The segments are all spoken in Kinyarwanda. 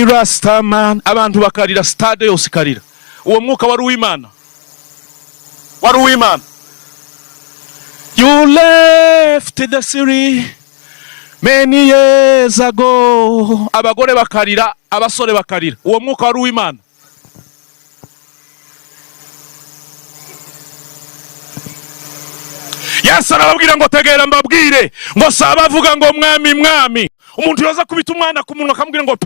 ni Rastaman. Abantu bakarira, stade yose ikarira. Uwo mwuka wari uw'Imana. Wari uw'Imana. You left the city many years ago. Abagore bakarira, abasore bakarira. Uwo mwuka wari uw'Imana. Yesu arababwira ngo tegera mbabwire ngo saba avuga ngo mwami mwami. Umuntu yoza kubita umwana ku munwa akamubwira ngo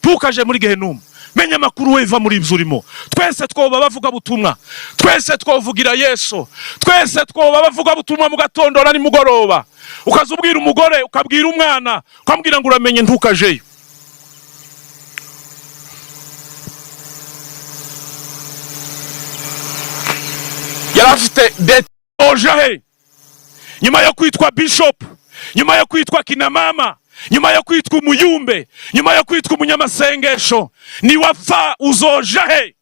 tukaje muri Gehenumu. Menya makuru weva muri ibyo urimo. Twese twoba bavuga butumwa, twese twovugira Yesu, twese twoba bavuga butumwa mu gatondo na nimugoroba. Ukazubwira umugore, ukabwira umwana, ukambwira ngo uramenye ntukajeyo. Yarafite detojahe nyuma yo kwitwa bishop, nyuma yo kwitwa kinamama, nyuma yo kwitwa umuyumbe, nyuma yo kwitwa umunyamasengesho, ni wapfa uzojahe.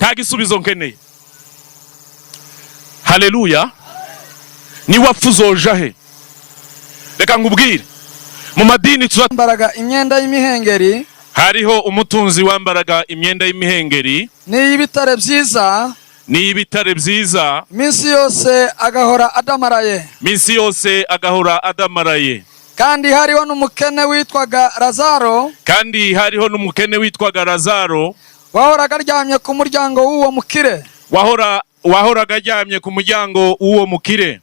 Nta gisubizo nkeneye. Haleluya. Ni wapfa uzojahe. Reka ngubwire, mu madini tuzambaraga imyenda y'imihengeri. Hariho umutunzi wambaraga imyenda y'imihengeri. Ni ibitare byiza. Ni ibitare byiza. Minsi yose agahora adamaraye. Minsi yose agahora adamaraye. Kandi hariho n'umukene witwaga Lazaro. Kandi hariho n'umukene witwaga Lazaro. Wahoraga aryamye ku muryango w'uwo mukire. Wahoraga aryamye ku muryango w'uwo mukire.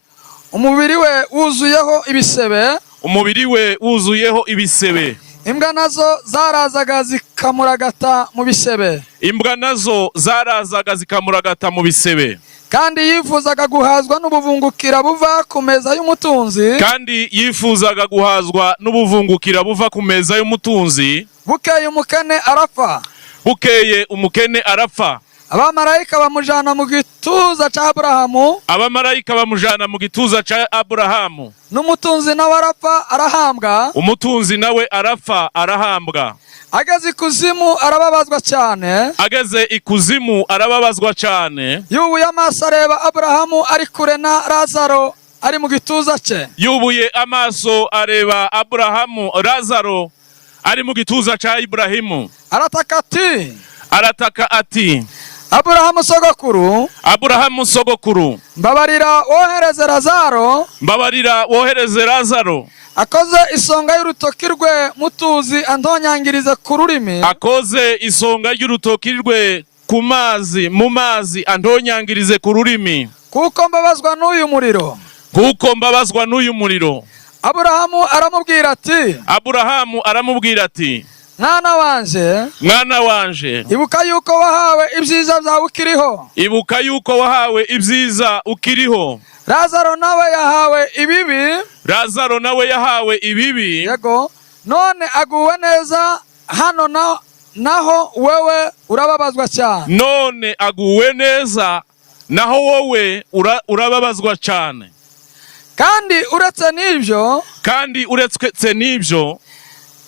Umubiri we wuzuyeho ibisebe. Umubiri we wuzuyeho ibisebe. Imbwa nazo zarazaga zikamuragata mu bisebe. Imbwa nazo zarazaga zikamuragata mu bisebe. Kandi yifuzaga guhazwa n'ubuvungukira buva ku meza y'umutunzi. Kandi yifuzaga guhazwa n'ubuvungukira buva ku meza y'umutunzi. Bukeye umukene arapfa. Bukeye umukene arapfa. Abamarayika bamujana mu gituza ca Aburahamu. Abamarayika bamujana mu gituza ca Aburahamu. N'umutunzi nawe arapfa arahambwa. Umutunzi nawe arapfa arahambwa. Ageze ikuzimu arababazwa cyane. Ageze ikuzimu arababazwa cyane. Yubuye amaso areba Aburahamu ari kure na Lazaro ari mu gituza cye. Yubuye amaso areba Aburahamu, Lazaro ari mu gituza ca Ibrahimu. Arataka ati Aburahamu sogokuru. Aburahamu sogokuru. Mbabarira wohereze Lazaro. Mbabarira wohereze Lazaro. Akoze isonga y'urutoki rwe mutuzi antonyangirize ku rurimi. Akoze isonga y'urutoki rwe ku mazi, mu mazi antonyangirize ku rurimi. Kuko mbabazwa n'uyu muriro. Kuko mbabazwa n'uyu muriro. Aburahamu aramubwira ati. Aburahamu aramubwira ati. Mwana wanje. Mwana wanje. Ibuka yuko wahawe ibyiza byawe ukiriho. Ibuka yuko wahawe ibyiza ukiriho. Lazaro nawe yahawe ibibi. Lazaro nawe yahawe ibibi. Yego. None aguwe neza hano naho wewe urababazwa cyane. None aguwe neza naho wowe urababazwa cyane. Kandi uretse n'ibyo.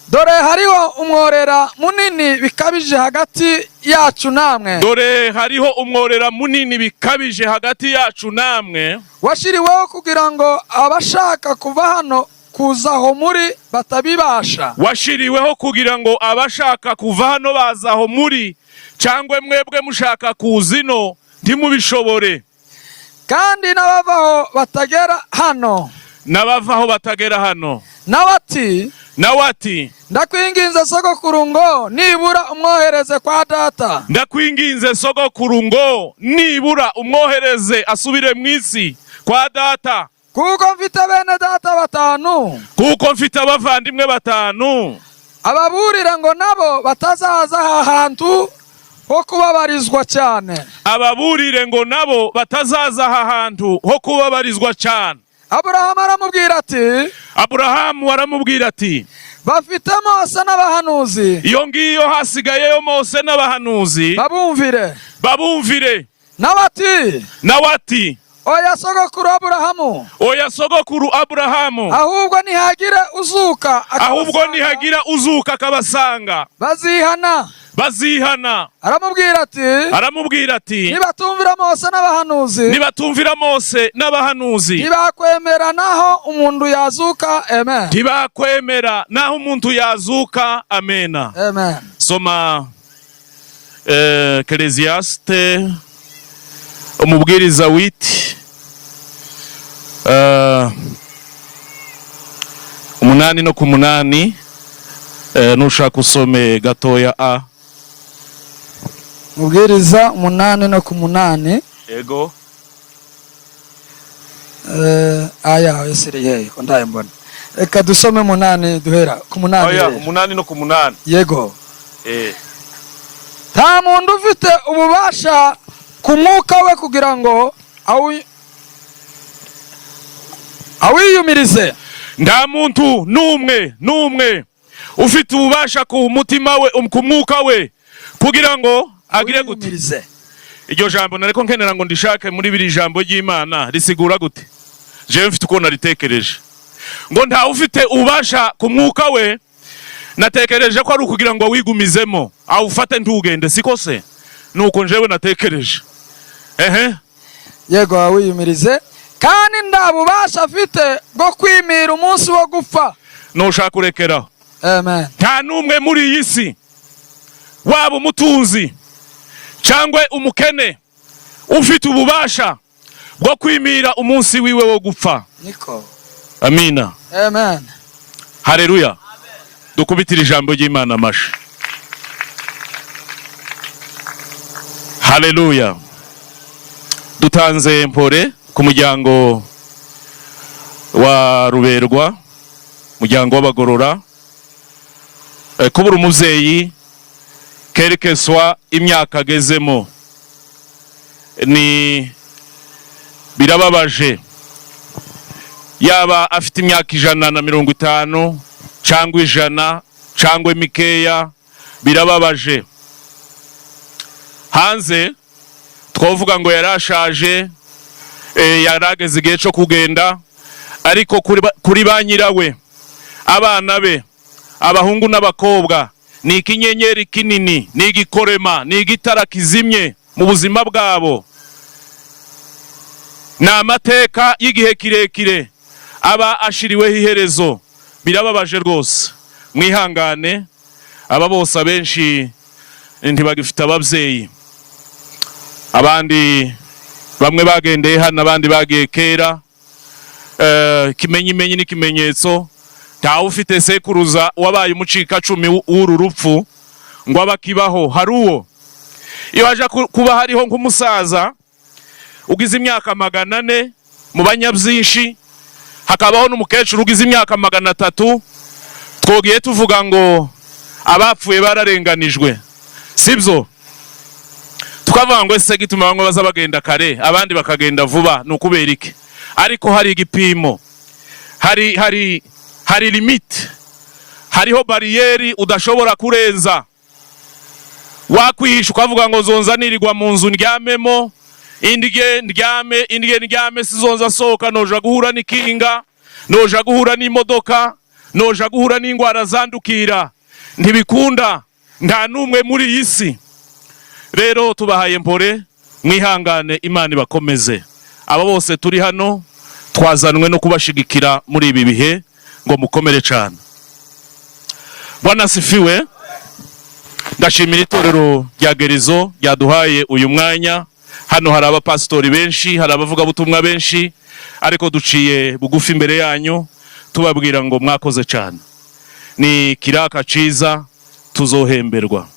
Dore hariho umworera munini bikabije hagati yacu namwe. Dore hariho umworera munini bikabije hagati yacu namwe. Washiriweho kugira ngo abashaka kuva hano kuzaho muri batabibasha. Washiriweho kugira ngo abashaka kuva hano bazaho muri cyangwa mwebwe mushaka kuzino ntimubishobore. Kandi n'abavaho batagera hano. N'abavaho batagera hano. Nawati ndakwinginze sogokuru ngo nibura umwohereze kwa data. Ndakwinginze sogokuru ngo nibura umwohereze asubire mu isi kwa data. Kuko mfite bene data batanu. Kuko mfite abavandimwe batanu. Ababurire ngo nabo batazaza aha hantu ho kubabarizwa cyane. Ababurire ngo nabo batazaza aha hantu ho kubabarizwa cyane. Aburahamu aramubwira ati bafite Mose n'abahanuzi. Iyo ngiyo hasigayeyo Mose n'abahanuzi. Babumvire. Nawati oya sogokuru Aburahamu. Oya sogokuru Aburahamu. Ahubwo nihagira uzuka akabasanga. bazihana. Aramubwira ati nibatumvira Mose n'abahanuzi ntibakwemera naho umuntu yazuka. Amen. Ntibakwemera naho umuntu yazuka. Amena. Amen. Soma Ecclesiaste umubwiriza witi 8:8. Nushaka usome gatoya a. Mubwiriza 8:8. Yego. Aya yesiri ye kondaye mbona. Reka dusome 8 duhera ku 8. Oya 8:8. Yego. Nta muntu ufite ububasha ku mwuka we kugira ngo awiyumirize. Nta muntu numwe ufite ububasha ku mutima we ku mwuka we kugira ngo agire gute. Iryo jambo nareko nkenera ngo ndishake muri biri jambo ry'Imana risigura gute. Je mfite uko naritekereje ngo nta ufite ububasha ku mwuka we. Natekereje ko ari ukugira ngo wigumizemo aho ufate ntugende, siko se? Nuko njewe natekereje. Yego awiyumirize kandi ndabubasha afite bwo kwimira umunsi wo gupfa. Nushaka kurekera. Amen. Nta numwe muri iyi si waba umutunzi cyangwa umukene ufite ububasha bwo kwimira umunsi wiwe wo gupfa. Niko. Amina. Amen. Haleluya. Dukubitira ijambo ry'Imana amashi. Haleluya. Dutanze mpore ku muryango wa Ruberwa, muryango w'abagorora, kubura umuvyeyi kerekeswa imyaka agezemo ni birababaje. Yaba afite imyaka 150 cyangwa 100 cyangwa mikeya, birababaje. Hanze twavuga ngo yarashaje, yarageze igihe cyo kugenda, ariko kuri ba nyirawe, abana be, abahungu n'abakobwa, ni ikinyenyeri kinini, ni igikorema, ni igitara kizimye mu buzima bwabo. Ni amateka y'igihe kirekire aba ashiriweho iherezo. Birababaje rwose. Mwihangane, aba bose abenshi ntibagifite ababyeyi. Abandi bamwe bagendeye hano, abandi bagiye kera. Kimenyimenyi n'ikimenyetso, nta ufite sekuruza wabaye umucika 10 w'uru rupfu ngo abakibaho. Hari uwo iyo aje kuba hariho nk'umusaza ugize imyaka 400 mu banyabyinshi, hakabaho n'umukecuru ugize imyaka 300, twogiye tuvuga ngo abapfuye bararenganijwe, sibyo? Tukavuga ngo ese gituma bamwe baza bagenda kare abandi bakagenda vuba, nukubera iki? Ariko hari igipimo, hari limit, hariho bariyeri udashobora kurenza. Wakwihisha ukavuga ngo zonzanirirwa mu nzu ndyamemo, indige ndyame sizonza soka, noja guhura n'ikinga, noja guhura n'imodoka, noja guhura n'ingwara zandukira. Ntibikunda, nta numwe muri iyi si. Rero tubahaye mpore, mwihangane, Imana ibakomeze. Aba bose turi hano twazanwe no kubashigikira muri ibi bihe, ngo mukomere cyane. Bwana sifiwe. Ndashimira itorero rya Gerizo ryaduhaye uyu mwanya. Hano hari abapastori benshi, hari abavuga butumwa benshi, ariko duciye bugufi imbere yanyu tubabwira ngo mwakoze cyane. Ni kiraka ciza, tuzohemberwa.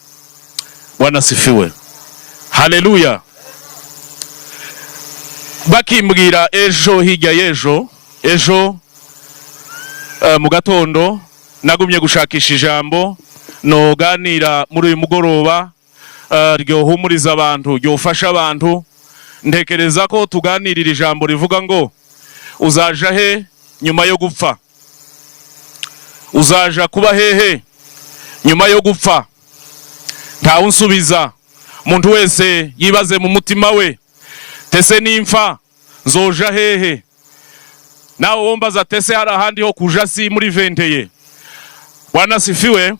Bwana sifiwe. Haleluya. Bakimbwira ejo, hirya y'ejo, mu gatondo nagumye gushakisha ijambo noganira muri uyu mugoroba ryohumuriza abantu, ryofasha abantu. Ntekereza ko tuganirira ijambo rivuga ngo uzaja he nyuma yo gupfa? Uzaja kuba hehe nyuma yo gupfa? Nta unsubiza. Umuntu wese yibaze mu mutima we, tese nimfa nzoja hehe? Nawe wombaza tese hari ahandi ho kuja si muri venteye? Bwana sifiwe.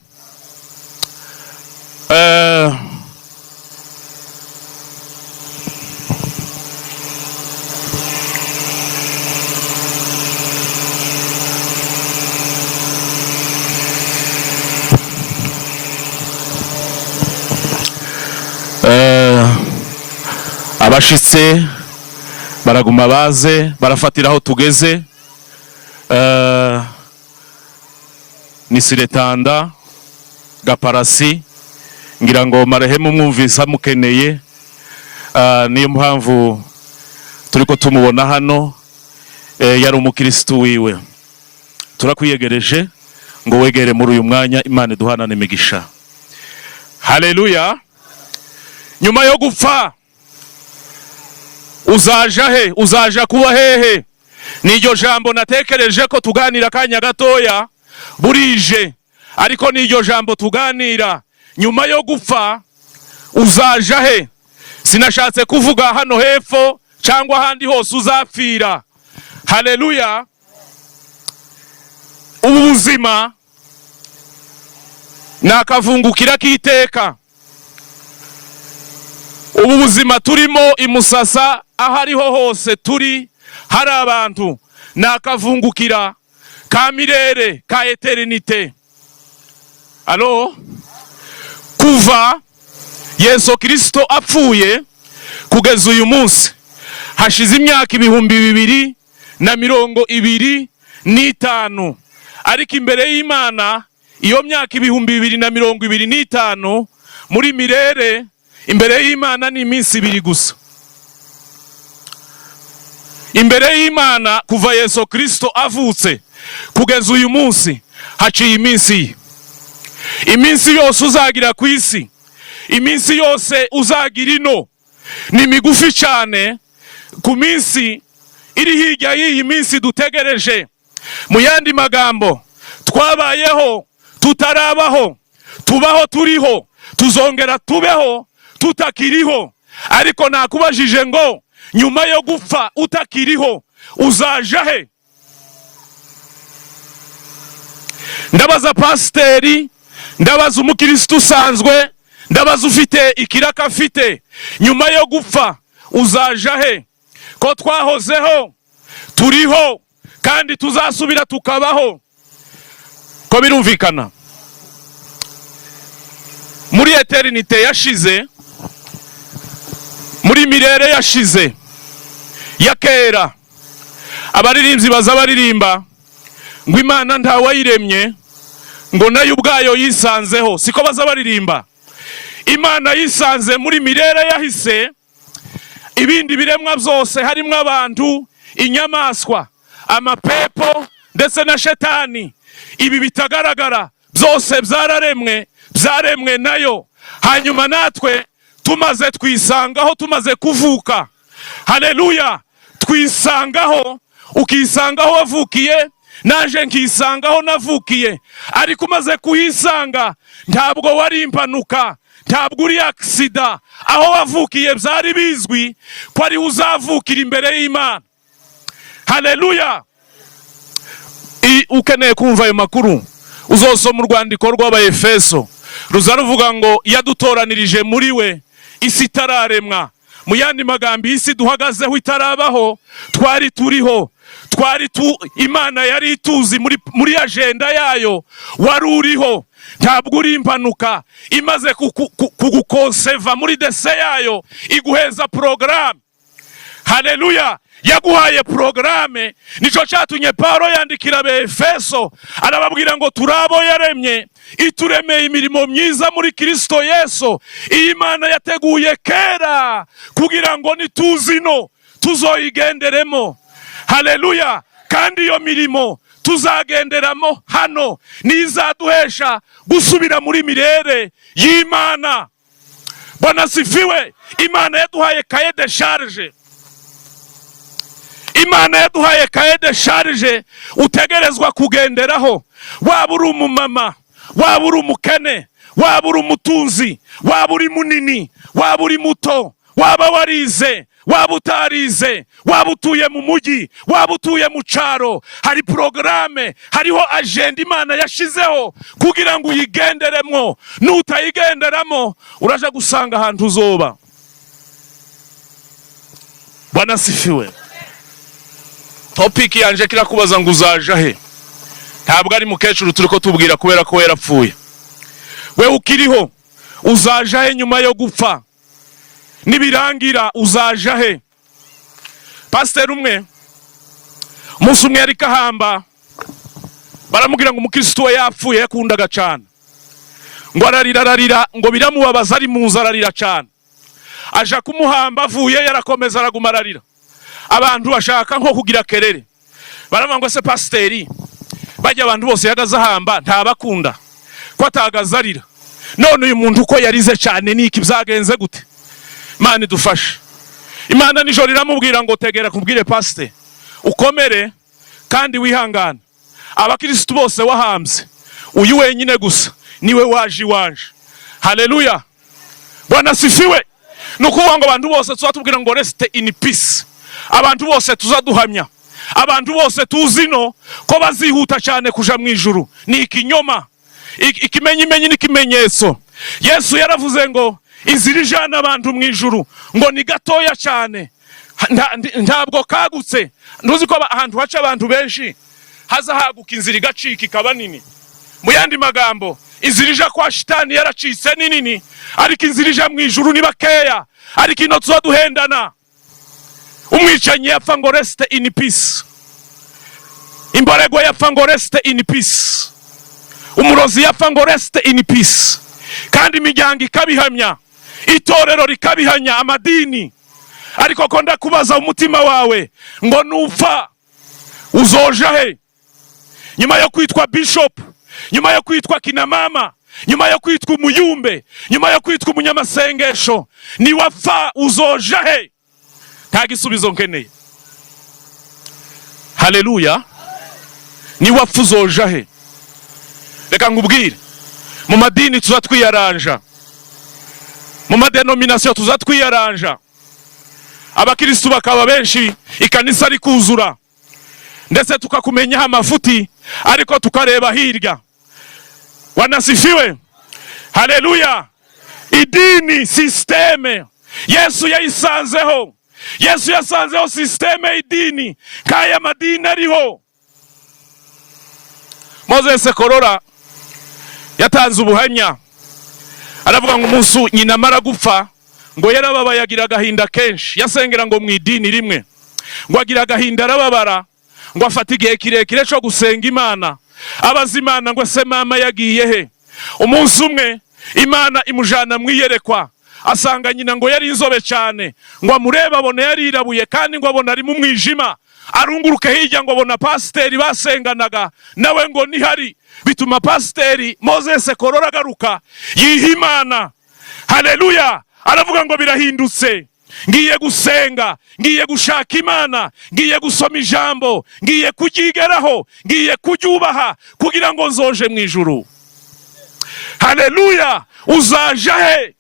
bose baraguma baze barafatira aho tugeze. Ni Siretanda Gaparasi, ngira ngo marehemu mwumvisa mukeneye, niyo mpamvu turiko tumubona hano. Yari umukristo wiwe. Turakwiyegereje ngo wegere muri uyu mwanya, Imana duhanane imigisha. Haleluya. Nyuma yo gupfa uzaja he? Uzaja kuba hehe? Niryo jambo natekereje ko tuganira kanya gatoya burije, ariko niryo jambo tuganira. Nyuma yo gupfa uzaja he? Sinashatse kuvuga hano hepfo cyangwa handi hose uzapfira. Haleluya. Ubu buzima nakavungukira kiteka. Ubu buzima turimo imusasa, ahariho hose turi hari abantu, nakavungukira ka mirere ka eternite. Alo, kuva Yesu Kristo apfuye kugeza uyu munsi hashize imyaka 2025, ariko imbere y'Imana iyo myaka 2025 muri mirere imbere y'Imana ni iminsi 2 gusa. Imbere y'Imana kuva Yesu Kristo avutse kugeza uyu munsi haciye iminsi yose uzagira ku isi, iminsi yose uzagira ino ni migufi cyane ku minsi iri hirya y'iyi minsi dutegereje. Mu yandi magambo, twabayeho tutarabaho, tubaho turiho, tuzongera tubeho tutakiriho. Ariko nakubajije ngo nyuma yo gupfa utakiriho uzaja he? Ndabaza pasiteri, ndabaza umukristo usanzwe, ndabaza ufite ikiraka afite, nyuma yo gupfa uzaja he? Ko twahozeho, turiho, kandi tuzasubira tukabaho. Ko birumvikana? Muri eternite yashize, muri mirere yashize ya kera, abaririmbyi baza baririmba ngo Imana ntawayiremye ngo nayo ubwayo yisanzeho. Siko baza baririmba? Imana yisanze muri mirere yahise, ibindi biremwa byose harimo abantu, inyamaswa, amapepo ndetse na shetani. Ibi bitagaragara byose byaremwe nayo. Hanyuma natwe tumaze twisangaho, tumaze kuvuka. Haleluya. Twisangaho, ukisangaho wavukiye, naje nkisangaho navukiye. Ariko umaze kuhisanga ntabwo wari impanuka, ntabwo uri aksida. Aho wavukiye byari bizwi ko ari uzavukira imbere y'Imana. Haleluya. Ukeneye kumva ayo makuru, uzosoma urwandiko rw'Abaefeso, ruzaruvuga ngo yadutoranirije muri we isi itararemwa. Mu yandi magambo, isi duhagazeho itarabaho, twari turiho, Imana yari ituzi muri agenda yayo, wari uriho. Ntabwo uri impanuka. Imaze kugukonseva muri dese yayo, iguheza porogaramu. Haleluya. Yaguhaye porogaramu. Nico cyatumye Paulo yandikira Abaefeso arababwira ngo turabo yaremye, ituremeye imirimo myiza muri Kristo Yesu, iyi Imana yateguye kera kugira ngo nituzino tuzoyigenderemo. Haleluya. Kandi iyo mirimo tuzagenderamo hano nizaduhesha gusubira muri mirere y'Imana. Bwana sifiwe. Imana yaduhaye cahier de charge. Imana yaduhaye cahier de charge utegerezwa kugenderaho. Waba uri umumama, waba uri umukene, waba uri umutunzi, waba uri munini, waba uri muto, waba warize, waba utarize, waba utuye mu mujyi, waba utuye mu cyaro, hari porogaramu, hariho agenda Imana yashizeho kugira ngo uyigenderemo. Nutayigenderamo uraje gusanga ahantu uzoba. Bwana sifiwe. Topic yanje kirakubaza ngo uzaja he? Ntabwo ari mukecuru turiko tubwira kubera ko yarapfuye. We ukiriho uzaja he nyuma yo gupfa? Nibirangira uzaja he? Pastor umwe umunsi umwe yari kahamba, baramubwira ngo umukristo we yapfuye, yakundaga cyane, ngo ararira ngo biramubabaza, ari mu nzu ararira cyane. Aja kumuhamba, avuye yarakomeza araguma ararira. Abantu bashaka nko kugira kerere, baravuga ngo se pasiteri bajya abantu bose yagaze ahamba ntabakunda ko atagaza arira, none uyu muntu uko yarize cyane niki byagenze gute? Imana idufashe. Imana nijoro iramubwira ngo tegera kubwire pasiteri ukomere kandi wihangane, abakristo bose wahambye, uyu wenyine gusa niwe waje iwanje. Haleluya, Bwana sifiwe. Nukuvuga ngo abantu bose tuzatubwira ngo rest in peace, abantu bose tuzaduhamya, abantu bose tuzino ko bazihuta cyane kuja mu ijuru. Ni ikinyoma, ikimenyimenyi n'ikimenyetso. Yesu yaravuze ngo inzira ijana abantu mu ijuru ngo ni gatoya cyane, ntabwo kagutse. Ntuzi ko ahantu haca abantu benshi haza haguka inzira igacika ikaba nini. Mu yandi magambo, inzira ija kwa shitani yaracitse ni nini, ariko inzira ija mu ijuru ni bakeya. Ariko ino tuzaduhendana. Umwicanyi yapfa ngo rest in peace, imborego yapfa ngo rest in peace, umurozi yapfa ngo rest in peace. Kandi imiryango ikabihamya, itorero rikabihamya, amadini. Ariko ko ndakubaza umutima wawe ngo nupfa uzoja he? Nyuma yo kwitwa bishop, nyuma yo kwitwa kinamama, nyuma yo kwitwa umuyumbe, nyuma yo kwitwa umunyamasengesho, ni wapfa uzoja he? Nta gisubizo nkeneye. Haleluya. Ni wapfa uzoja he? Reka ngubwire, mu madini tuzatwiyaranja, mu madenomination tuzatwiyaranja, abakristo bakaba benshi, ikanisa rikuzura, ndetse tukakumenyaho amafuti, ariko tukareba hirya. Wanasifiwe. Haleluya. Idini systeme Yesu yayisanzeho. Yesu yasanzeho systeme idini kaya madini ariho. Moses Korora yatanze ubuhamya, aravuga ngo umunsi nyina amara gupfa ngo yarababaye, agira agahinda kenshi, yasengera ngo mu idini rimwe, ngo agira agahinda arababara, ngo afata igihe kirekire cyo gusenga Imana, abaza Imana ngo se mama yagiye he? Umunsi umwe Imana imujana mu iyerekwa, asanga nyina ngo yari inzobe cyane, ngo amureba abona yarirabuye, kandi ngo abona ari mu mwijima. Arunguruke hirya ngo abona pasiteri basenganaga nawe ngo nihari, bituma pasiteri Moses Korora agaruka yiha Imana. Haleluya. Aravuga ngo birahindutse, ngiye gusenga, ngiye gushaka Imana, ngiye gusoma ijambo, ngiye kuryigeraho, ngiye kuryubaha kugira ngo nzoje mu ijuru. Haleluya. Uzaja he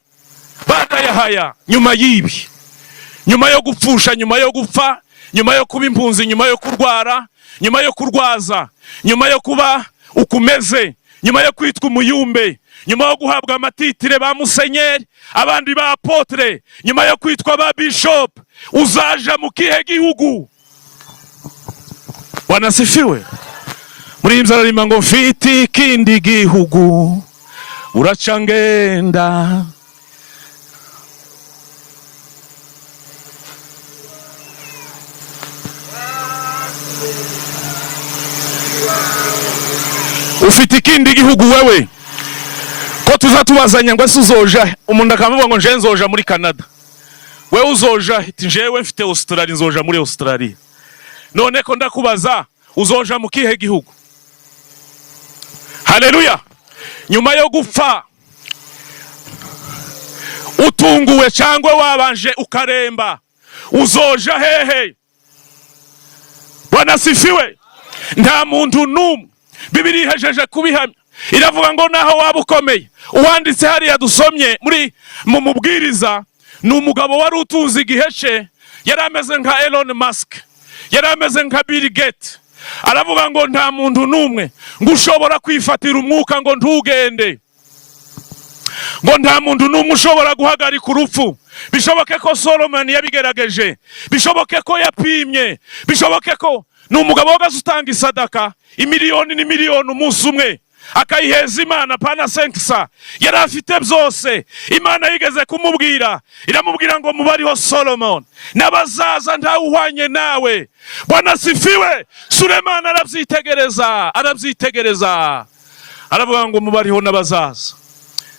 baada ya haya? Nyuma yibi, nyuma yo gupfusha, nyuma yo gupfa, nyuma yo kuba impunzi, nyuma yo kurwara, nyuma yo kurwaza, nyuma yo kuba ukumeze, nyuma yo kwitwa umuyumbe, nyuma yo guhabwa amatitire ba musenyeri, abandi ba apotre, nyuma yo kwitwa ba bishop, uzaja mu kihe gihugu? Wanasifiwe. Muri imzararima ngo mfite ikindi gihugu uracangenda. Ufite ikindi gihugu wewe, ko tuzatubazanya ngo ese uzoja? Umuntu akavuga ngo nje nzoja muri Canada, wewe uzoja? Iti njewe mfite Australia, nzoja muri Australia. None ko ndakubaza uzoja mu kihe gihugu? Haleluya. Nyuma yo gupfa utunguwe cyangwa wabanje ukaremba, uzoja hehe? Bwana sifiwe. Nta muntu numwe Bibiri ihejeje kubihamya, iravuga ngo naho waba ukomeye. Uwanditse hariya dusomye muri mu mubwiriza ni umugabo wari utunze igihe cye, yari ameze nka Elon Musk, yari ameze nka Bill Gates. Aravuga ngo nta muntu numwe ngo ushobora kwifatira umwuka ngo ntugende, ngo nta muntu numwe ushobora guhagarika urupfu. Bishoboke ko Solomon yabigerageje, bishoboke ko yapimye, bishoboke ko ni umugabo wagaze utanga isadaka imiliyoni n'imiliyoni umunsi umwe, akayiheza Imana pana senkisa. Yari afite byose. Imana yigeze kumubwira, iramubwira ngo mubariho Solomon n'abazaza ntawuhwanye nawe. Bwana sifiwe. Sulemana arabyitegereza aravuga ngo mubariho n'abazaza.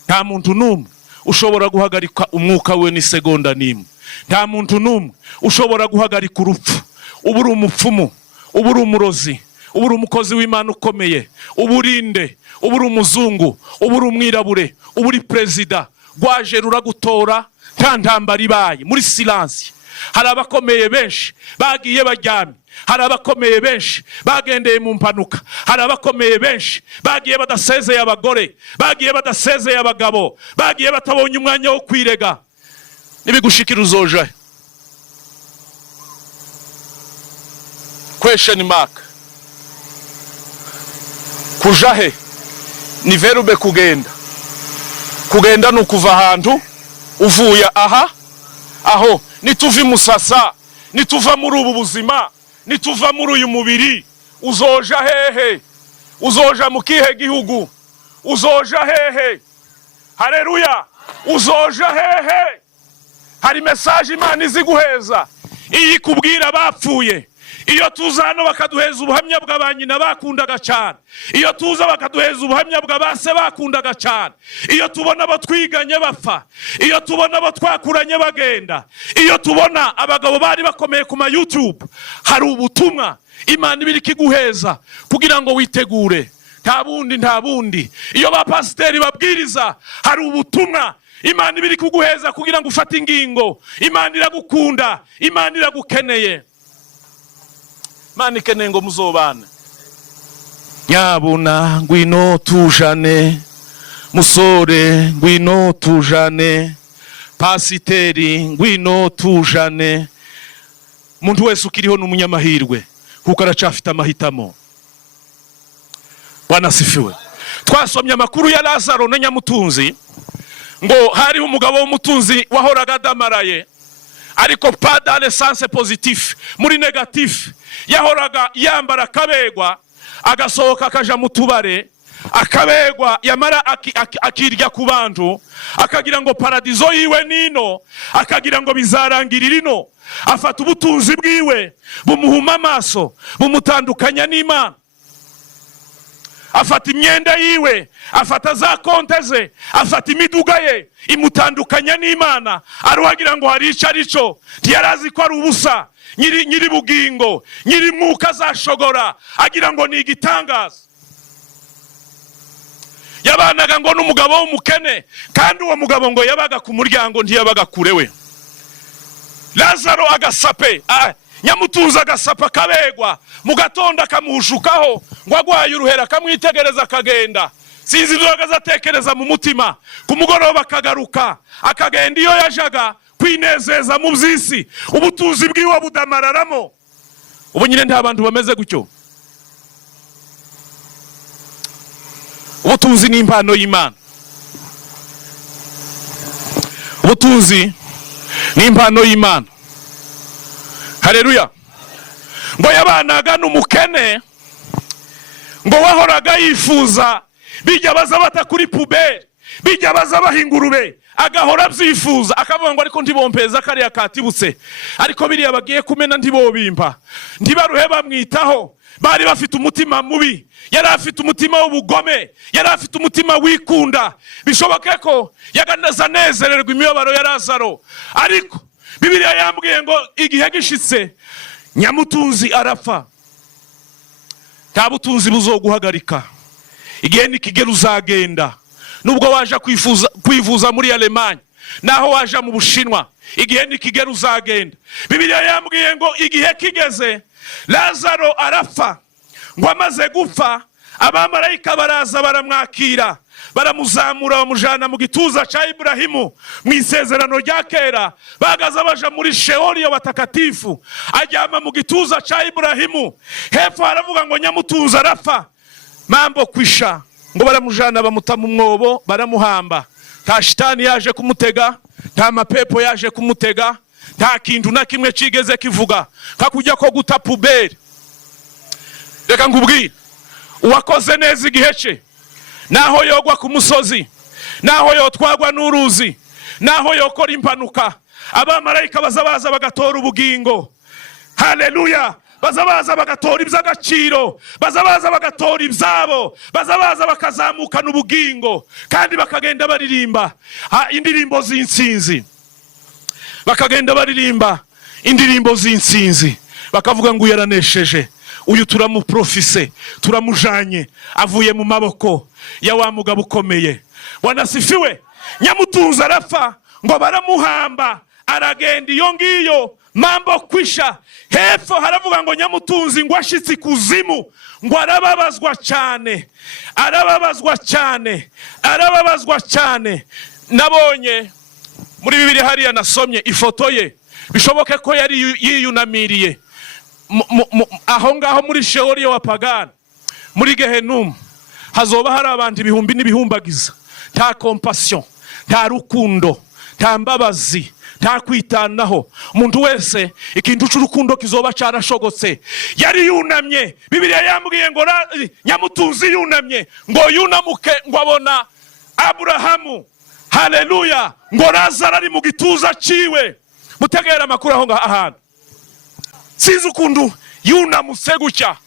Nta muntu numwe ushobora guhagarika umwuka we ni segonda nimwe. Nta muntu numwe ushobora guhagarika urupfu. Uburi umupfumu, uburi umurozi, uburi umukozi w'Imana ukomeye, uburinde, uburi umuzungu, uburi umwirabure, uburi perezida, rwaje ruragutora nta ntambara ibaye muri silence. Hari abakomeye benshi bagiye baryamye, hari abakomeye benshi bagendeye mu mpanuka, hari abakomeye benshi bagiye badasezeye abagore, bagiye badasezeye abagabo, bagiye batabonye umwanya wo kwirega. Nibigushikira uzoja question mark. Kujahe ni verbe kugenda. Kugenda ni ukuva ahantu uvuye aha aho. Nituva Musasa, nituva muri ubu buzima, nituva muri uyu mubiri, uzoja hehe? Uzoja mu kihe gihugu? Uzoja hehe? Haleluya. Uzoja hehe? Hari message Imana iziguheza iyi kubwira bapfuye. Iyo tuza hano bakaduheza ubuhamya bw'abanyina bakundaga cyane, iyo tuza bakaduheza ubuhamya bw'abase bakundaga cyane, iyo tubona abo twiganye bapfa, iyo tubona abo twakuranye bagenda, iyo tubona abagabo bari bakomeye ku ma YouTube, hari ubutumwa Imana ibiri kiguheza kugira ngo witegure. Nta bundi. Iyo ba pasiteri babwiriza, hari ubutumwa Imana ibiri kuguheza kugira ngo ufate ingingo. Imana iragukunda, Imana iragukeneye. Imana ikeneye ngo muzobana. Nyabuna ngwino tujane, musore ngwino tujane, pasiteri ngwino tujane. Muntu wese ukiriho n'umunyamahirwe kuko aracafite amahitamo. Bwana sifiwe. Twasomye amakuru ya Lazaro na Nyamutunzi ngo hariho umugabo w'umutunzi wahoraga adamaraye, ariko pas dans le sens positif, muri negatif. Yahoraga yambara akabegwa, agasohoka akaja mu tubare, akabegwa yamara akirya ku bantu, akagira ngo paradizo yiwe nino, akagira ngo bizarangirira ino. Afata ubutunzi bwiwe bumuhuma amaso, bumutandukanya n'Imana. Afata imyenda yiwe, afata za konte ze, afata imiduga ye, imutandukanya n'Imana. Aruhagira ngo hari icyo arico, ntiyarazi ko ari ubusa. Nyiri bugingo, nyiri mwuka zashogora, agira ngo ni igitangaza. Yabanaga ngo n'umugabo w'umukene, kandi uwo mugabo ngo yabaga ku muryango, ntiyabaga kurewe. Lazaro agasape, Nyamutunzi agasapa akabegwa, mu gatondo akamuhushukaho ngo agwaye uruhera, akamwitegereza akagenda. Sinzi ibyo agazatekereza mu mutima. Ku mugoroba akagaruka, akagenda iyo yajaga kwinezeza mu by'isi. Ubutunzi bwiwe budamararamo. Ubu nyine nta bantu bameze gutyo. Ubutunzi ni impano y'Imana. Ubutunzi ni impano y'Imana. Haleluya. Ngo yabanaga n'umukene, ngo wahoraga yifuza bijya baza bata kuri puberi, bijya baza bahingurube, agahora byifuza, akavuga ngo ariko ntibompeza kariya katibutse, ariko biriya bagiye kumena ntibobimpa, ntibaruhe bamwitaho. Bari bafite umutima mubi, yari afite umutima w'ubugome, yari afite umutima wikunda. Bishoboke ko yaganezererwa imibabaro ya Lazaro, ariko Bibiliya yambwiye ngo igihe gishitse Nyamutunzi arapfa. Nta butunzi buzoguhagarika. Igihe nikigera uzagenda. Nubwo waje kwivuza muri Alemanya, naho waje mu Bushinwa, igihe nikigera uzagenda. Bibiliya yambwiye ngo igihe kigeze Lazaro arapfa. Ngo amaze gupfa, abamarayika baraza baramwakira, baramuzamura bamujana mu gituza cha Ibrahimu mu isezerano rya kera. Bagaza baja muri Sheoli y'abatakatifu, ajyama mu gituza cha Ibrahimu. Hepfo haravuga ngo Nyamutunzi arapfa. Mambo kwisha, ngo baramujana bamuta mu mwobo, baramuhamba. Nta shitani yaje kumutega, nta mapepo yaje kumutega, nta kintu na kimwe cigeze kivuga kakujya ko guta puberi. Reka nkubwire, uwakoze neza igihe cye naho yogwa ku musozi, naho yotwagwa n'uruzi, naho yokora impanuka, abamarayika bazabaza bagatora ubugingo. Haleluya! Bazabaza bagatora iby'agaciro, bazabaza bagatora ibyabo, bazabaza bakazamukana ubugingo, kandi bakagenda baririmba indirimbo z'intsinzi, bakagenda baririmba indirimbo z'intsinzi, bakavuga ngo yaranesheje, uyu turamuprofise, turamujanye, avuye mu maboko ya wa mugabo ukomeye. Wanasifiwe. Nyamutunzi arapfa, ngo baramuhamba, aragenda iyo ngiyo, mambo kwisha. Hepfo haravuga ngo Nyamutunzi ngo ashitse ikuzimu, ngo arababazwa cyane, arababazwa cyane, arababazwa cyane. Nabonye muri Bibiliya hariya nasomye ifoto ye, bishoboke ko yari yiyunamiriye aho ngaho muri Sheol wa pagani, muri Gehenumu. Hazoba hari abantu ibihumbi n'ibihumbagiza, nta compassion, nta rukundo, nta mbabazi, nta kwitanaho. Umuntu wese ikintu cy'urukundo kizoba cyarashogotse. Yari yunamye, Bibiliya yambwiye ngo Nyamutunzi yunamye, ngo yunamuke ngo abona Aburahamu. Haleluya! Ngo Lazaro ari mu gituza ciwe. Mutegera amakuru aho ngaho ahantu, sinzi ukuntu yunamutse gutya,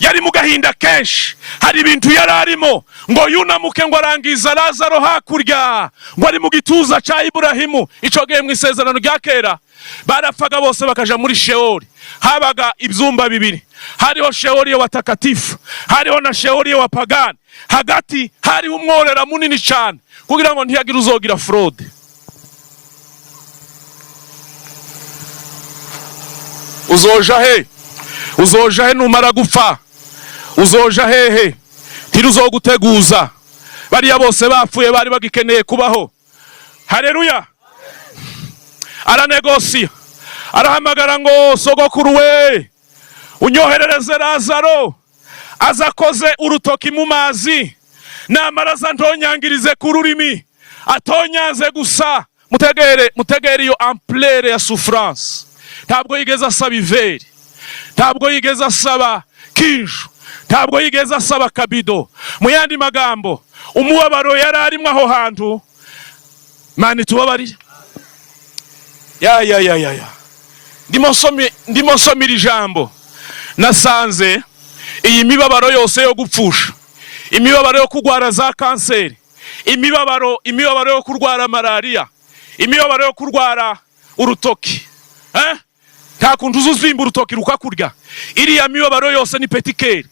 yari mu gahinda kenshi, hari ibintu yararimo, ngo yunamuke ngo arangiza Lazaro hakurya, ngo ari mu gituza cya Iburahimu. Ico gihe mu isezerano rya kera barapfaga bose bakaja muri Sheol. Habaga ibyumba bibiri, hariho Sheol ya watakatifu, hariho na Sheol ya wapagani. Hagati hariho umworera munini cyane kugira ngo ntiyagire uzogira fraude. Uzoja he? Uzoja he numara gupfa? Uzoja hehe? Ntiruzoguteguza. Bariya bose bapfuye bari bagikeneye kubaho. Haleluya! Aranegosia, arahamagara ngo sogokuru we, unyoherereze Lazaro azakoze urutoki mu mazi, namaraza ntonyangirize ku rurimi, atonyanze gusa. Mutegere iyo ampleur ya souffrance. Ntabwo yigeze asaba iveri, ntabwo yigeze asaba kinju, ntabwo yigeze asaba kabido. Mu yandi magambo, umubabaro yari arimo aho hantu, mani tubabarire. Ndimo nsomira ijambo, nasanze iyi mibabaro yose yo gupfusha, imibabaro yo kurwara za kanseri, imibabaro yo kurwara malaria, imibabaro yo kurwara urutoki, nta kuntu uzuzimba urutoki rukakurya. Iriya mibabaro yose ni petikeri.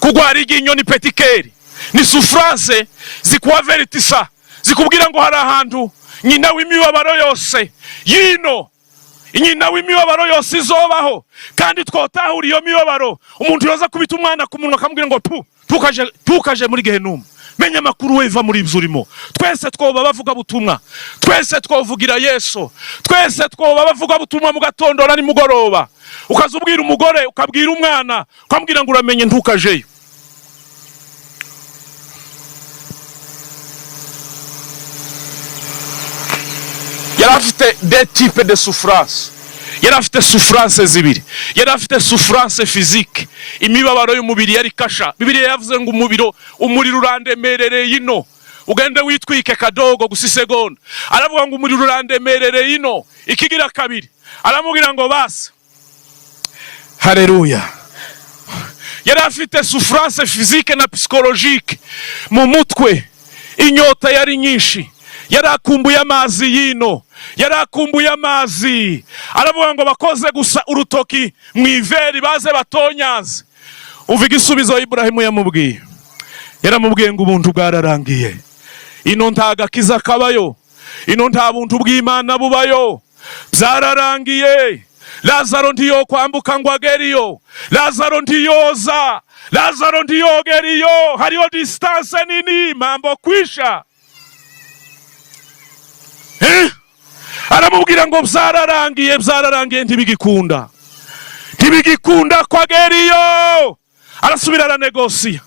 Kurwara iryinyo ni petikeri, ni souffrance zikuavertisa, zikubwira ngo hari ahantu nyina w'imibabaro yose yino, nyina w'imibabaro yose izobaho. Kandi twotahura iyo mibabaro, umuntu yoza kubita umwana ku munwa akamubwira ngo tukaje muri Gehenumu. Menya amakuru weva muri ibyo urimo. Twese twoba bavuga butumwa, twese twovugira Yesu, twese twoba bavuga butumwa mu gatondo na nimugoroba. Ukazubwira umugore, ukabwira umwana, ukambwira ngo uramenye ntukajeyo. Yari afite des types de souffrance. Yari afite souffrance zibiri. Yari afite souffrance physique, imibabaro y'umubiri yari kasha. Bibiliya yavuze ngo umuriro urandemerereye ino, ugende witwike kadogo gusa isegonda. Aravuga ngo umuriro urandemerereye ino. Ikigira kabiri, aramubwira ngo basi. Haleluya! Yari afite souffrance physique na psychologique. Mu mutwe inyota yari nyinshi, yarakumbuye amazi yino, yarakumbuye amazi. Aravuga ngo bakoze gusa urutoki mu iveri baze batonyanze. Umva igisubizo Iburahimu yamubwiye. Yaramubwiye ngo ubuntu bwararangiye, ino nta gakiza kabayo, ino nta buntu bw'Imana bubayo, byararangiye. Lazaro ndiyo kwambuka ngo ageriyo, Lazaro ndiyoza, Lazaro ndiyogeriyo, hariyo distance nini, mambo kwisha. Aramubwira ngo byararangiye ntibigikunda, ntibigikunda kwa geriyo. Arasubira aranegosia.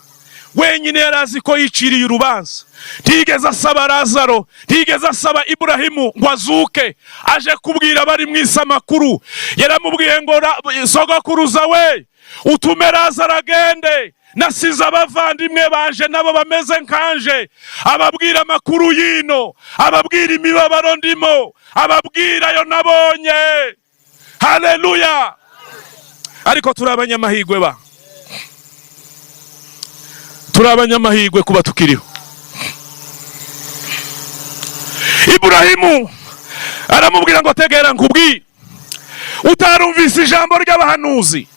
Wenyine yarazi ko yiciriye urubanza. Ntigeze asaba Lazaro, ntigeze asaba Iburahimu ngo azuke aje kubwira bari mwisa makuru. Yaramubwiye ngo sogokuruza we, utume Lazaro agende, nasize abavandimwe banje nabo bameze nkanje, ababwira amakuru yino, ababwira imibabaro ndimo, ababwira yo nabonye. Haleluya. Ariko turi abanyamahirwe ba, turi abanyamahirwe kuba tukiriho. Iburahimu aramubwira ngo tegera nkubwire, utarumvise ijambo ry'abahanuzi,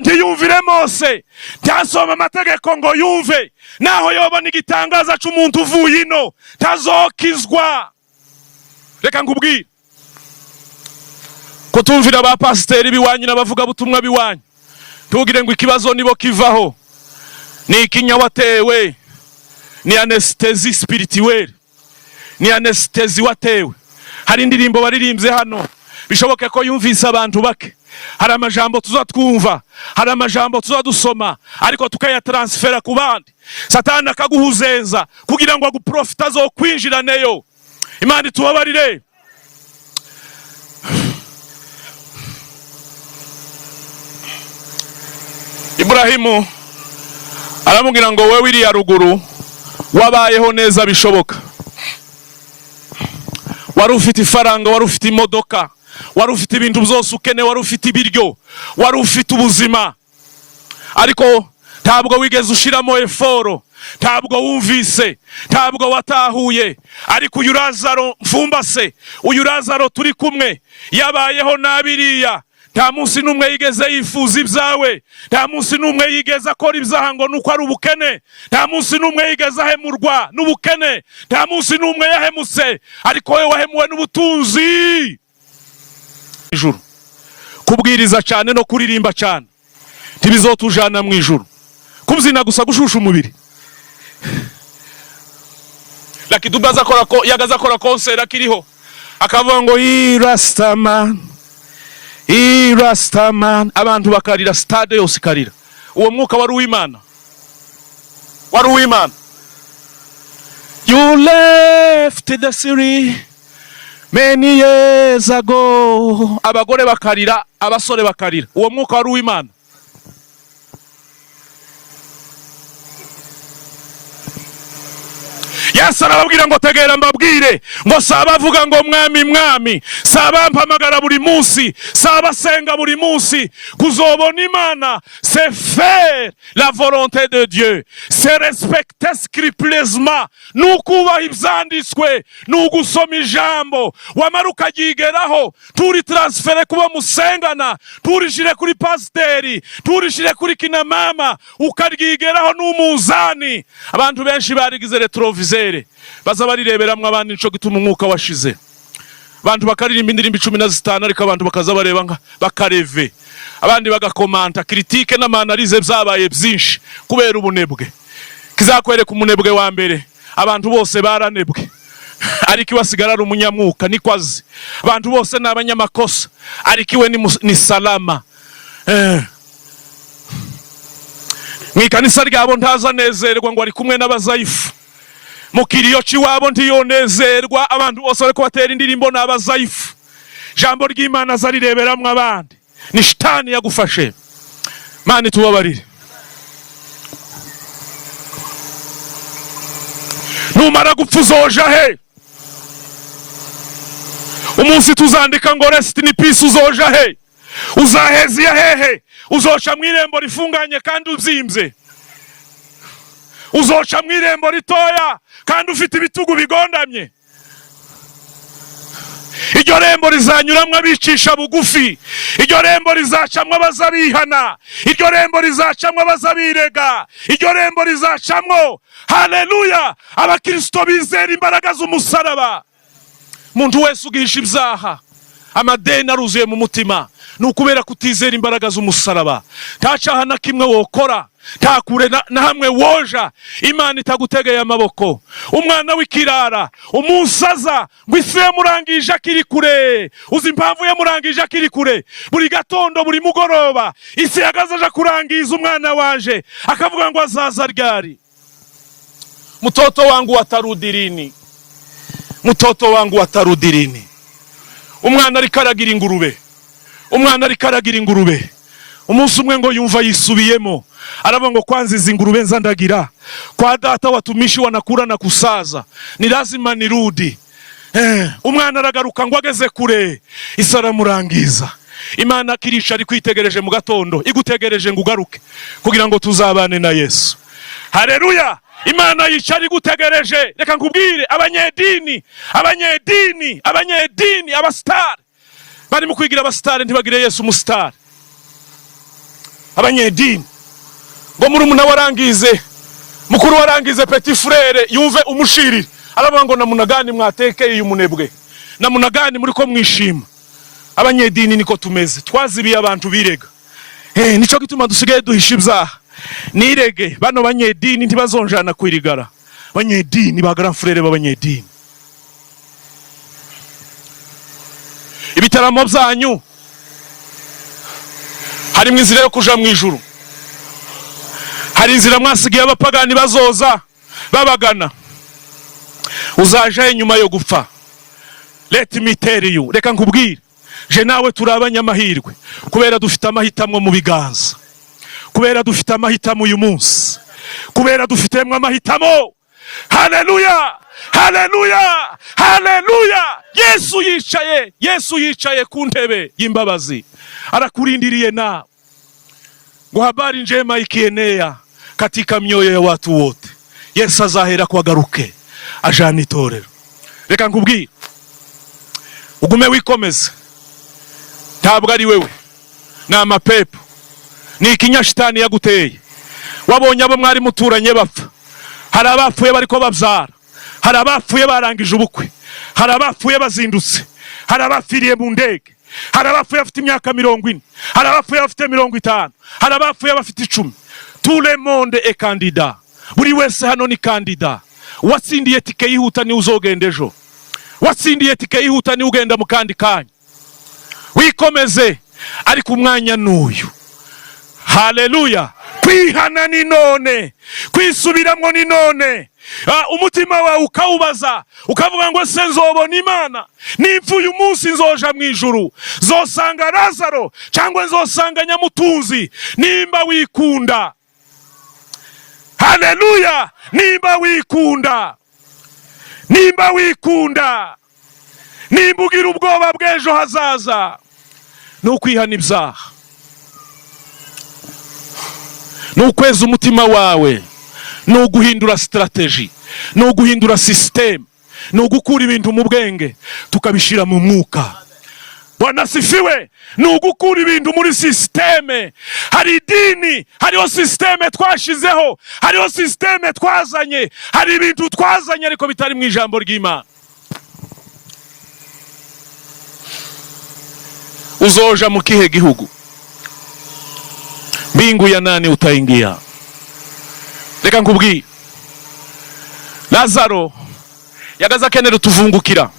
ntiyumvire Mose, ntasoma amategeko ngo yumve, naho yobona igitangaza c'umuntu uvuye ino tazokizwa. Reka nkubwire, kutumvira aba pasiteri biwanyu n'abavuga butumwa biwanyu, tugire ngo ikibazo nibo kivaho, ni ikinya watewe, ni anesthesi spirituelle, ni anesthesi watewe. Hari indirimbo baririmbye hano, bishoboke ko yumvise abantu bake. Hari amajambo tuzatwumva, hari amajambo tuzadusoma, ariko tukayatransfera ku bandi. Satani akaguhuzenza kugira ngo aguprofita zo kwinjiraneyo. Imana tubabarire. Iburahimu aramubwira ngo wewe iri ya ruguru wabayeho neza bishoboka, wari ufite ifaranga, wari ufite imodoka, wari ufite ibintu byose ukene, wari ufite ibiryo, wari ufite ubuzima, ariko ntabwo wigeze ushiramo eforo, ntabwo wumvise, ntabwo watahuye. Ariko uyu Lazaro mfumbase, uyu Lazaro turi kumwe, yabayeho nabiriya, nta munsi numwe yigeze yifuza ibyawe, nta munsi numwe yigeze akora ibyaha ngo nuko ari ubukene, nta munsi numwe yigeze ahemurwa n'ubukene, nta munsi numwe yahemutse, ariko we wahemuwe n'ubutunzi. Ijuru kubwiriza cyane no kuririmba cyane ntibizotujana mu ijuru, kubyina gusa gushusha umubiri. Lakini dubaza kora ko yagaza kora concert akiriho akavuga ngo Rastaman, abantu bakarira, stade yose ikarira. Uwo mwuka wari uw'Imana, wari uw'Imana. You left the city many years ago. Abagore bakarira, abasore bakarira. Uwo mwuka wari uw'Imana. Yesu arababwira ngo tegera mbabwire, ngo saba avuga ngo mwami mwami, saba mpamagara buri munsi, saba senga buri munsi. Kuzobona Imana, c'est faire la volonté de Dieu, c'est respecter scrupuleusement, nukubaha ibyanditswe, nugusoma ijambo, wamara ukagigeraho, turi transfere kuba musengana, turishire kuri pasiteri, turishire kuri kinamama, ukaryigeraho n'umuzani. Abantu benshi barigize retroviseur, baza barireberamwe abandi, nico gituma umwuka washize. Abantu bakaririmba indirimbo 15, ariko abantu bakaza bareba bakareve, abandi bagakomanta, critique n'amanalize byabaye byinshi kubera ubunebwe. Kizakwereka umunebwe wa mbere, abantu bose baranebwe, ariko iwasigara ari umunyamwuka, nikwazi. Abantu bose n'abanyamakosa, ariko iwe ni salama. Mwikanisa ryabo ntazanezerwa ngo ari kumwe n'abazayifu, mukiriyo ciwabo ntiyonezerwa, abantu bose bariko batera indirimbo n'abazayifu. Jambo ry'Imana zarireberamwe abandi, ni shitani yagufashe. Mani tubabarire. Numara gupfa uzoja he? Umunsi tuzandika ngo rest in peace uzoja he? Uzahezia hehe? Uzoca mw'irembo rifunganye kandi uzimvye? Uzoca mw'irembo ritoya kandi ufite ibitugu bigondamye? Iryo rembo rizanyuramwe abicisha bugufi, iryo rembo rizacamwe abazabihana, iryo rembo rizacamwe abazabirega, iryo rembo rizacamwo, haleluya, abakristo bizera imbaraga z'umusaraba. Muntu wese ugisha ibyaha, amadeni aruzuye mu mutima, nukubera kutizera imbaraga z'umusaraba. Nta cyaha na kimwe wokora, nta kure na hamwe woja, Imana itagutegeye amaboko. Umwana w'ikirara, umusaza ngo isi yamurangije akiri kure. Uzi impamvu yamurangije akiri kure? Buri gatondo, buri mugoroba, isi yagaze aje kurangiza umwana wanje, akavuga ngo azaza ryari. Mtoto wangu watarudi lini? Mtoto wangu watarudi lini? Umwana ariko aragira ingurube, umwana ariko aragira ingurube. Umunsi umwe ngo yumva yisubiyemo, aravuga ngo kwanza izi ngurube nzandagira kwa data watumishi wanakura na kusaza, ni lazima nirudi. Umwana aragaruka ngo ageze kure, Isi aramurangiza. Imana kirisha ari kwitegereje mu gatondo, igutegereje ngo ugaruke kugira ngo tuzabane na Yesu. Haleluya! Imana yicara igutegereje. Reka nkubwire, abanyedini, abastari bari mu kwigira abastari, ntibagire Yesu umusitari. Abanyedini ngo murumuna warangize, mukuru warangize, petit frere yumve umushirire, aravuga ngo namuna gani mwatekeye uyu munebwe, namuna gani muri ko mwishima. Abanyedini niko tumeze, twazibiye abantu birega. Nico gituma dusigaye duhisha ibyaha. Nirege bano banyedini ntibazonjana kwirigara. Abanyedini ba grand frere b'abanyedini, ibitaramo byanyu hari inzira yo kuja mu ijuru, hari inzira mwasigiye abapagani bazoza babagana, uzaje nyuma yo gupfa. Let me tell you, reka nkubwire, je nawe turabanya amahirwe kubera dufite amahitamo mu biganza, kubera dufite amahitamo uyu munsi, kubera dufitemo amahitamo. Haleluya, haleluya, haleluya. Yesu yicaye ku ntebe y'imbabazi, arakurindiriye nawe ngo habari njema ikienea katika mioyo ya watu wote. Yesu azahera kwagaruke ajana itorero. Reka nkubwire, ugume wikomeze, ntabwo ari wewe, ni amapepo, ni ikinyashitani yaguteye. Wabonye abo mwari muturanye bapfa, hari abapfuye bariko babyara, hari abapfuye barangije ubukwe, hari abapfuye bazindutse, hari abapfiriye mu ndege, hari abapfuye bafite imyaka 40, hari abapfuye bafite 50, hari abapfuye bafite 10. Tout le monde est candidat. Buri wese hano ni kandida. Watsindiye tike yihuta ni uzogenda ejo, watsindiye tike yihuta ni ugenda mu kandi kanya. Wikomeze, ariko umwanya n'uyu. Haleluya! Kwihana ni none, kwisubiramwo ni none. Umutima wawe ukawubaza, ukavuga ngo se nzobona Imana nipfa uyu munsi, nzoja mu ijuru, zosanga Lazaro cyangwa nzosanga Nyamutunzi? Nimba wikunda, haleluya, nimba wikunda, nimba ugira ubwoba bw'ejo hazaza, nukwihana ibyaha, nukweza umutima wawe, nuguhindura strategy, nuguhindura system, nugukura ibintu mu bwenge tukabishira mu mwuka. Bwana sifiwe. Nugukura ibintu muri systeme. Hari dini, hariho systeme twashizeho, hariho systeme twazanye, hari ibintu twazanye ariko bitari mu ijambo ry'Imana. Uzoja mu kihe gihugu? Mbingu ya nani utaingia? Reka nkubwire, Lazaro yagaza kenera tuvungukira,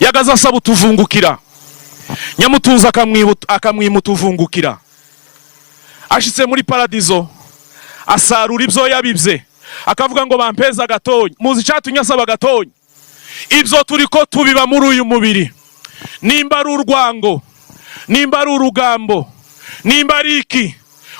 yagaza asaba tuvungukira, Nyamutunzi akamwima tuvungukira. Ashitse muri paradizo, asarura ibyo yabibye, akavuga ngo bampeza gatonyi. Muzi cyatumye asaba gatonyi? Ibyo turiko tubiba muri uyu mubiri, nimba ari urwango, nimba ari urugambo, nimba ari iki,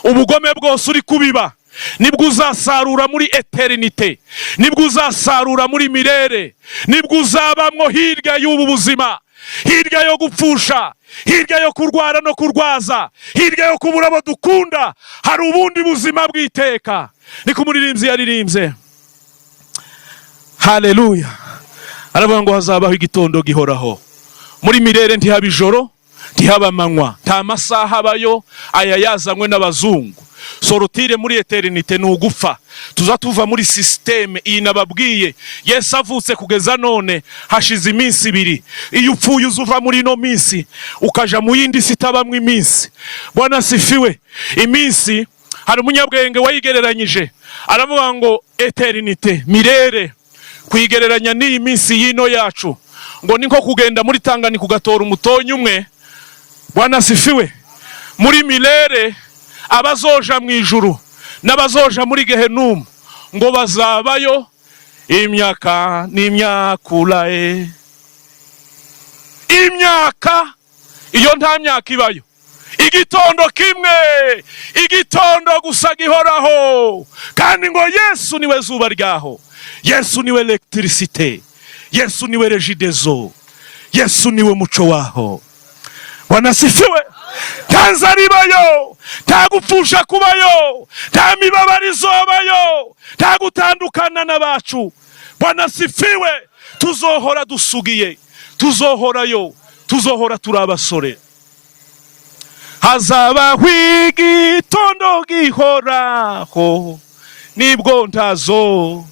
ubugome bwose uri kubiba, nibwo uzasarura muri eternite, nibwo uzasarura muri mirere, nibwo uzabamwo hirya y'ubu buzima, hirya yo gupfusha, hirya yo kurwara no kurwaza, hirya yo kubura abo dukunda, hari ubundi buzima bw'iteka. Niko umuririmbyi yaririmbye. Haleluya. Aravuga ngo hazabaho igitondo gihoraho, muri mirere ntihaba ijoro, ntihaba amanywa, nta masaha abayo aya yazanywe n'abazungu. Sorotire muri eternite nugufa. Tuzatuva muri systeme iyi nababwiye. Yesu avutse kugeza none hashize iminsi 2. Iyo upfuye uzuva muri no minsi ukaja mu yindi sitabamwe iminsi. Bwana sifiwe. Iminsi hari umunyabwenge wayigereranyije, aravuga ngo eternite, mirere, kwigereranya n'iyi minsi yino yacu ngo niko kugenda muri Tanganyika kugatora umutonyi umwe. Bwana sifiwe. Muri mirere abazoja mu ijuru n'abazoja muri Gehenumu ngo bazabayo imyaka n'imyakurae. Imyaka iyo nta myaka ibayo, igitondo kimwe, igitondo gusa gihoraho. Kandi ngo Yesu niwe zuba ryaho, Yesu niwe electricité, Yesu niwe regidezo, Yesu niwe muco waho. Wanasifiwe. Nta nzara ibayo, nta gupfusha kubayo, nta mibabarizo abayo, nta gutandukana n'abacu. Wanasifiwe. Tuzohora dusugiye, tuzohorayo, tuzohora turi abasore. Hazabaho igitondo gihoraho, nibwo ntazo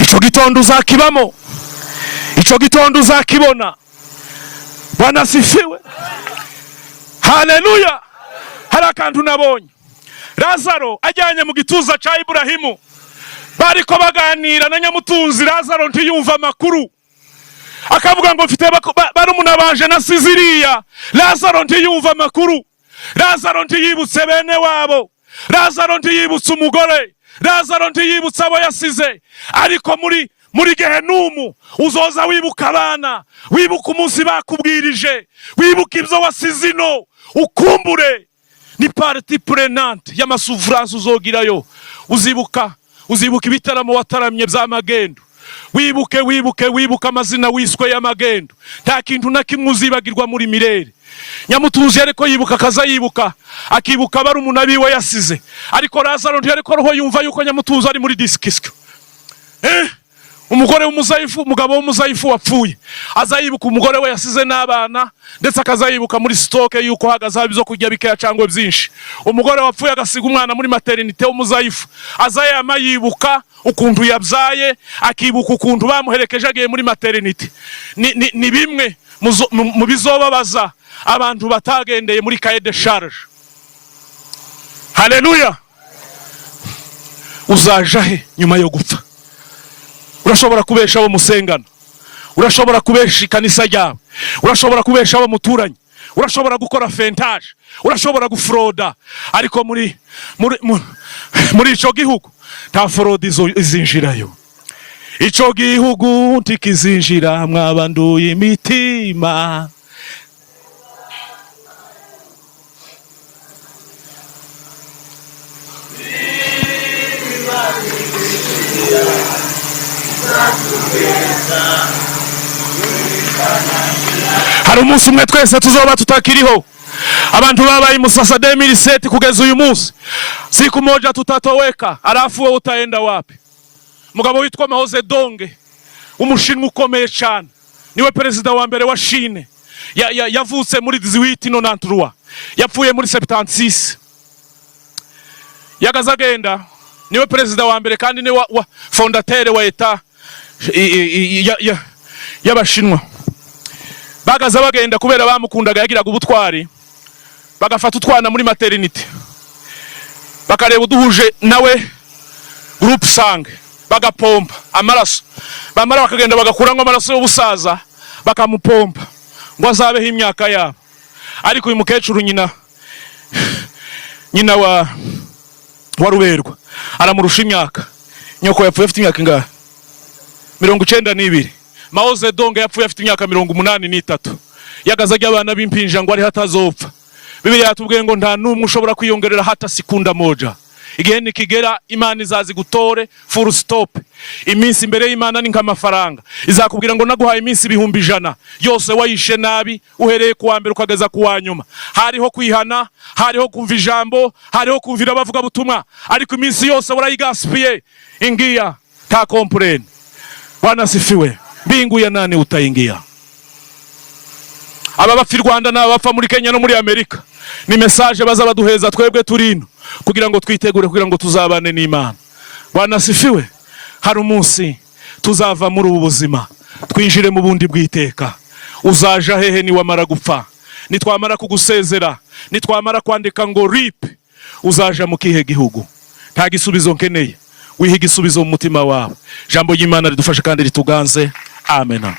ico gitondo uzakibamo, ico gitondo uzakibona. Bwana sifiwe. Haleluya. Hari akantu nabonye, Lazaro ajyanye mu gituza ca Iburahimu, bariko baganira na nyamutunzi. Lazaro ntiyumva amakuru, akavuga ngo mfite barumuna banje na Siziriya. Lazaro ntiyumva amakuru, Lazaro ntiyibutse bene wabo, Lazaro ntiyibutse umugore, Lazaro ntiyibutse abo yasize. Ariko muri Gehenumu uzoza wibuka abana, wibuka umunsi bakubwirije, wibuka ibyo wasize ino, ukumbure. Ni parti prenante y'amasouvrance uzogirayo. Uzibuka ibitaramo wataramye by'amagendo, wibuke amazina wiswe y'amagendo. Nta kintu na kimwe uzibagirwa muri mirere. Nyamutunzi yariko yibuka, akaza yibuka, akibuka barumuna biwe yasize. Ariko Lazaro ntiyariko roho yumva yuko Nyamutunzi ari muri disikisyo. Umugore w'umuzayifu, umugabo w'umuzayifu wapfuye, azayibuka umugore we yasize n'abana, ndetse akazayibuka muri stoke yuko hagaza bizo kujya bikeya cyangwa byinshi. Umugore wapfuye agasiga umwana muri maternité w'umuzayifu, azayama yibuka ukuntu yabyaye, akibuka ukuntu bamuherekeje agiye muri maternité. Ni bimwe mu bizobabaza abantu batagendeye muri cahier de charge. Haleluya. Uzaja he nyuma yo gupfa? Urashobora kubesha abo musengana, urashobora kubesha ikanisa ryawe, urashobora kubesha abo muturanye, urashobora gukora fentage, urashobora gufroda. Ariko muri ico gihugu nta fraude izinjirayo. Ico gihugu ntikizinjira mwabanduye imitima. Hari umunsi umwe twese tuzoba tutakiriho. Abantu babaye Musasa 2007 kugeza uyu munsi, siku moja tutatoweka. Alafu wewe utaenda wapi? Mugabo witwa Mao Zedong, umushinwa ukomeye cyane, niwe perezida wa mbere wa Chine. Yavutse muri 1893, yapfuye muri 76. Yagazagenda, niwe perezida wa mbere kandi niwe fondateur wa eta y'Abashinwa. Bagaza bagenda kubera bamukundaga, yagiraga ubutwari, bagafata utwana muri maternité, bakareba uduhuje nawe groupe sang, bagapompa amaraso. Bamara bakagenda bagakuramo amaraso y'ubusaza, bakamupompa ngo azabeho imyaka yabo. Ariko uyu mukecuru nyina wa Ruberwa aramurusha imyaka. Nyoko yapfuye afite imyaka ingahe? 92. Mao Zedong yapfuye afite imyaka 83. Yagaza abana b'impinja ngo ari hatazopfa. Bibiliya yatubwiye ngo nta numwe ushobora kwiyongerera hata sekunda moja. Igihe nikigera Imana izazi gutore full stop. Iminsi imbere y'Imana ni nk'amafaranga. Izakubwira ngo naguhaye iminsi 100 yose wayishe nabi, uhereye ku wa mbere ukageza ku wa nyuma. Hariho kwihana, hariho kumva ijambo, hariho kumvira abavuga butumwa, ariko iminsi yose warayigaspiye. Ingia ta comprendre. Bwana sifiwe. Mbingu ya nani utaingia? Aba bapfa Rwanda n'abapfa muri Kenya no muri Amerika, ni message baza baduheza twebwe turino kugira ngo twitegure, kugira ngo tuzabane n'Imana. Bwana sifiwe. Hari umunsi tuzava muri ubu buzima twinjire mu bundi bw'iteka. Uzaja hehe ni wamara gupfa? Nitwamara kugusezera, nitwamara kwandika ngo RIP, uzaja mu kihe gihugu? Nta gisubizo nkeneye, wiha igisubizo mu mutima wawe. Jambo y'Imana ridufashe kandi rituganze. Amen.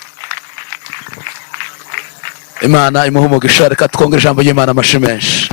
Imana imuhe umugisha. Reka twongere ijambo y'Imana amashi menshi.